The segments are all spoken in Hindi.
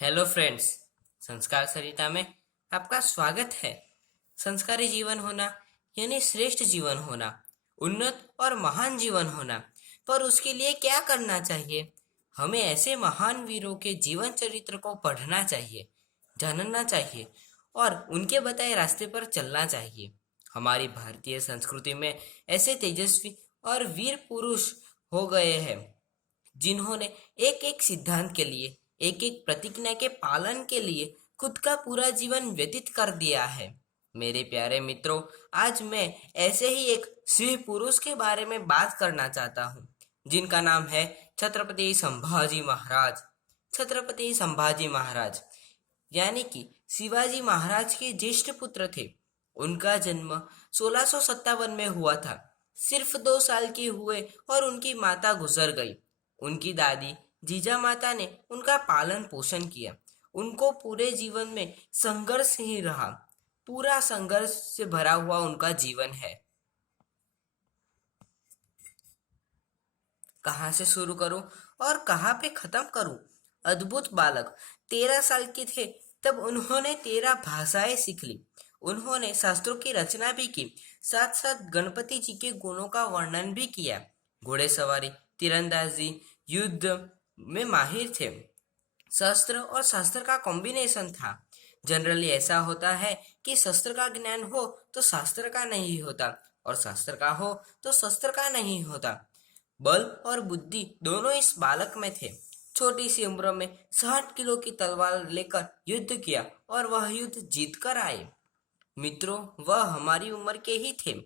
Hello friends. संस्कार सरिता में आपका स्वागत है। संस्कारी जीवन होना यानी श्रेष्ठ जीवन होना, उन्नत और महान जीवन होना। पर उसके लिए क्या करना चाहिए? हमें ऐसे महान वीरों के जीवन चरित्र को पढ़ना चाहिए, जानना चाहिए और उनके बताए रास्ते पर चलना चाहिए। हमारी भारतीय संस्कृति में ऐसे तेजस्वी और वीर पुरुष हो गए हैं जिन्होंने एक एक सिद्धांत के लिए, एक एक प्रतिज्ञा के पालन के लिए खुद का पूरा जीवन व्यतीत कर दिया है। मेरे प्यारे मित्रों, आज मैं ऐसे ही एक सिंह पुरुष के बारे में बात करना चाहता हूँ, जिनका नाम है छत्रपति संभाजी महाराज। छत्रपति संभाजी महाराज यानी कि शिवाजी महाराज के ज्येष्ठ पुत्र थे। उनका जन्म 1657 में हुआ था। सिर्फ 2 साल के हुए और उनकी माता गुजर गई। उनकी दादी जीजा माता ने उनका पालन पोषण किया। उनको पूरे जीवन में संघर्ष ही रहा। पूरा संघर्ष से भरा हुआ उनका जीवन है। कहाँ से शुरू करूं और कहाँ पे खत्म करूं? अद्भुत बालक 13 साल के थे तब उन्होंने 13 भाषाएं सीख ली। उन्होंने शास्त्रों की रचना भी की, साथ साथ गणपति जी के गुणों का वर्णन भी किया। घोड़ेसवारी, तीरंदाजी, युद्ध में माहिर थे। शस्त्र और शास्त्र का कॉम्बिनेशन था। जनरली ऐसा होता है कि शस्त्र का ज्ञान हो तो शास्त्र का नहीं होता, और शास्त्र का हो तो शस्त्र का नहीं होता। बल और बुद्धि दोनों इस बालक में थे। छोटी सी उम्र में 60 किलो की तलवार लेकर युद्ध किया और वह युद्ध जीत कर आए। मित्रों, वह हमारी उम्र के ही थे।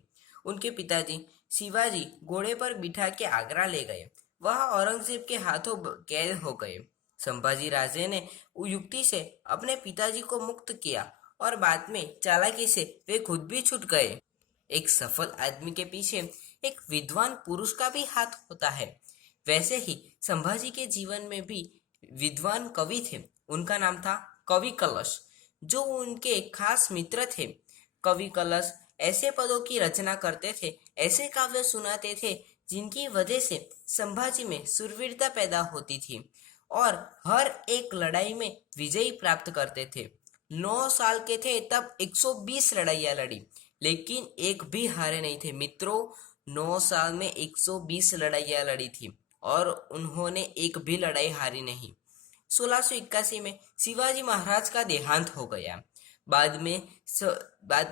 उनके पिताजी शिवाजी घोड़े पर बिठा के आगरा ले गए। वह औरंगजेब के हाथों कैद हो गए। संभाजी राजे ने युक्ति से अपने पिताजी को मुक्त किया और बाद में चालाकी से वे खुद भी छूट गए। एक सफल आदमी के पीछे एक विद्वान पुरुष का भी हाथ होता है। वैसे ही संभाजी के जीवन में भी विद्वान कवि थे। उनका नाम था कवि कलश, जो उनके खास मित्र थे। कवि कलश ऐसे पदों की रचना करते थे, ऐसे काव्य सुनाते थे जिनकी वजह से संभाजी में सुरवीरता पैदा होती थी और हर एक लड़ाई में विजय प्राप्त करते थे। 9 साल के थे तब 120 लड़ाइयां लड़ी, लेकिन एक भी हारे नहीं थे। मित्रों, 9 साल में 120 लड़ाइयां लड़ी थी और उन्होंने एक भी लड़ाई हारी नहीं। 1681 में शिवाजी महाराज का देहांत हो गया। बाद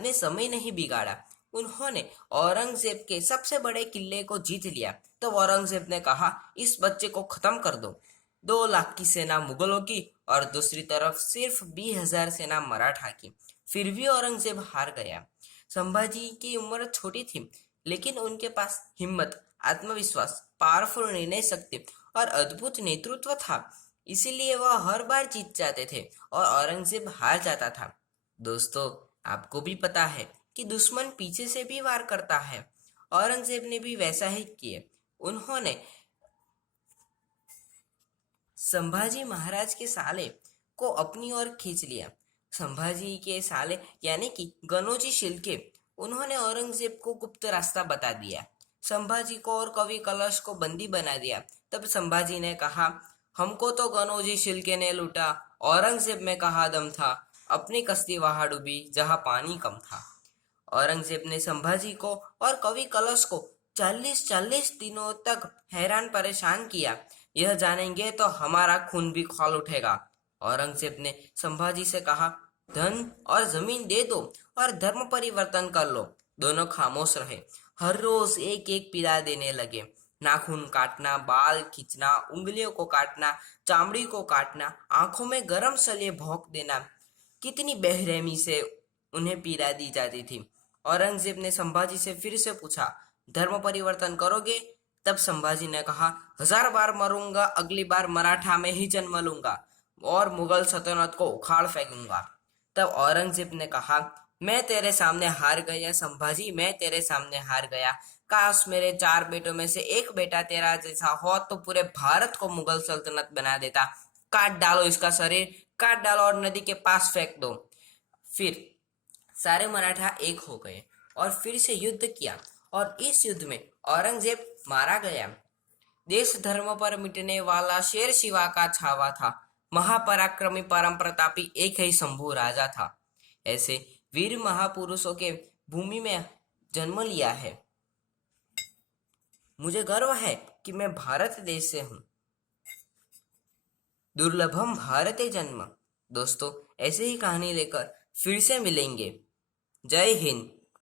में समय नहीं बिगाड़ा। उन्होंने औरंगजेब के सबसे बड़े किले को जीत लिया। तो औरंगजेब ने कहा, इस बच्चे को खत्म कर दो। 2 लाख की सेना मुगलों की और दूसरी तरफ सिर्फ 20,000 सेना मराठा की। फिर भी औरंगजेब हार गया। संभाजी की उम्र छोटी थी, लेकिन उनके पास हिम्मत, आत्मविश्वास, पावरफुल निर्णय शक्ति और अद्भुत नेतृत्व था। इसीलिए वह हर बार जीत जाते थे और औरंगजेब हार जाता था। दोस्तों, आपको भी पता है कि दुश्मन पीछे से भी वार करता है। औरंगजेब ने भी वैसा ही किए। उन्होंने संभाजी महाराज के साले को अपनी ओर खींच लिया। संभाजी के साले यानी कि गनोजी शिर्के, उन्होंने औरंगजेब को गुप्त रास्ता बता दिया। संभाजी को और कवि कलश को बंदी बना दिया। तब संभाजी ने कहा, हमको तो गनोजी शिर्के ने लूटा, औरंगजेब में कहा दम था, अपनी कश्ती वहां डूबी जहां पानी कम था। औरंगजेब ने संभाजी को और कवि कलश को 40 दिनों तक हैरान परेशान किया। यह जानेंगे तो हमारा खून भी खौल उठेगा। औरंगजेब ने संभाजी से कहा, धन और जमीन दे दो और धर्म परिवर्तन कर लो। दोनों खामोश रहे। हर रोज एक एक पीड़ा देने लगे। नाखून काटना, बाल खींचना, उंगलियों को काटना, चामड़ी को काटना, आंखों में गरम सलिए भोंक देना। कितनी बेरहमी से उन्हें पीड़ा दी जाती थी। औरंगजेब ने संभाजी से फिर से पूछा, धर्म परिवर्तन करोगे? तब संभाजी ने कहा, 1000 बार मरूंगा, अगली बार मराठा में ही जन्म लूंगा और मुगल सल्तनत को उखाड़ फेंकूंगा। तब औरंगजेब ने कहा, मैं तेरे सामने हार गया संभाजी, मैं तेरे सामने हार गया। काश मेरे 4 बेटों में से एक बेटा तेरा जैसा हो तो पूरे भारत को मुगल सल्तनत बना देता। काट डालो इसका शरीर, काट डालो और नदी के पास फेंक दो। फिर सारे मराठा एक हो गए और फिर से युद्ध किया और इस युद्ध में औरंगजेब मारा गया। देश धर्म पर मिटने वाला शेर शिवा का छावा था। महापराक्रमी परम प्रतापी एक ही शंभू राजा था। ऐसे वीर महापुरुषों के भूमि में जन्म लिया है। मुझे गर्व है कि मैं भारत देश से हूँ। दुर्लभम भारते जन्म। दोस्तों, ऐसे ही कहानी लेकर फिर से मिलेंगे। जय हिंद।